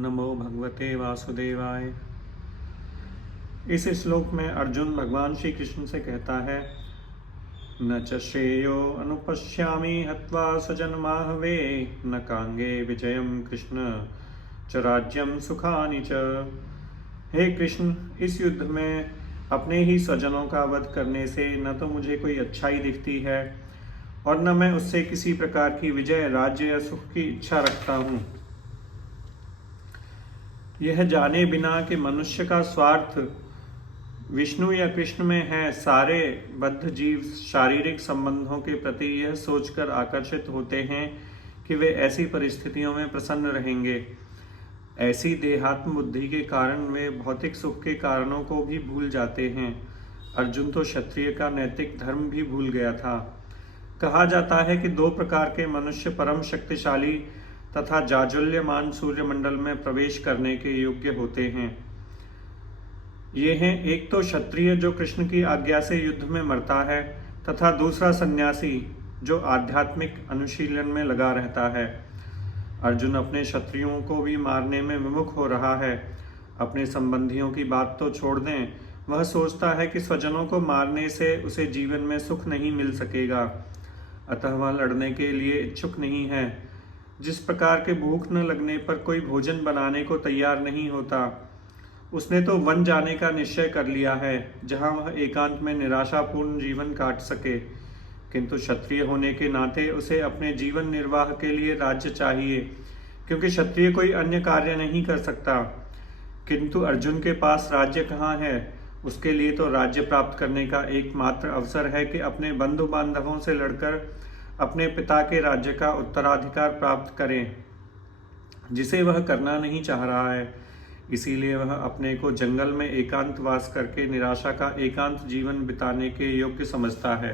नमो भगवते वासुदेवाय। इस श्लोक में अर्जुन भगवान श्री कृष्ण से कहता है, न च श्रेयो अनुपश्यामि हत्वा स्वजनमाहवे, न कांगे विजयम कृष्ण च राज्यम सुखानि च। हे कृष्ण, इस युद्ध में अपने ही स्वजनों का वध करने से न तो मुझे कोई अच्छाई दिखती है और न मैं उससे किसी प्रकार की विजय, राज्य या सुख की इच्छा रखता हूँ। यह जाने बिना कि मनुष्य का स्वार्थ विष्णु या कृष्ण में है, सारे बद्ध जीव शारीरिक संबंधों के प्रति यह सोचकर आकर्षित होते हैं कि वे ऐसी परिस्थितियों में प्रसन्न रहेंगे। ऐसी देहात्म बुद्धि के कारण वे भौतिक सुख के कारणों को भी भूल जाते हैं। अर्जुन तो क्षत्रिय का नैतिक धर्म भी भूल गया था। कहा जाता है कि दो प्रकार के मनुष्य परम शक्तिशाली तथा जाज्वल्यमान सूर्यमंडल में प्रवेश करने के योग्य होते हैं। ये हैं, एक तो क्षत्रिय जो कृष्ण की आज्ञा से युद्ध में मरता है, तथा दूसरा सन्यासी जो आध्यात्मिक अनुशीलन में लगा रहता है। अर्जुन अपने क्षत्रियों को भी मारने में विमुख हो रहा है। अपने संबंधियों की बात तो छोड़ दें, वह सोचता है कि स्वजनों को मारने से उसे जीवन में सुख नहीं मिल सकेगा, अतः वह लड़ने के लिए इच्छुक नहीं है। जिस प्रकार के भूख न लगने पर कोई भोजन बनाने को तैयार नहीं होता, उसने तो वन जाने का निश्चय कर लिया है, जहाँ वह एकांत में निराशापूर्ण जीवन काट सके। किंतु क्षत्रिय होने के नाते उसे अपने जीवन निर्वाह के लिए राज्य चाहिए, क्योंकि क्षत्रिय कोई अन्य कार्य नहीं कर सकता। किंतु अर्जुन के पास राज्य कहाँ है? उसके लिए तो राज्य प्राप्त करने का एकमात्र अवसर है कि अपने बंधु बांधवों से लड़कर अपने पिता के राज्य का उत्तराधिकार प्राप्त करें, जिसे वह करना नहीं चाह रहा है। इसीलिए वह अपने को जंगल में एकांतवास करके निराशा का एकांत जीवन बिताने के योग्य समझता है।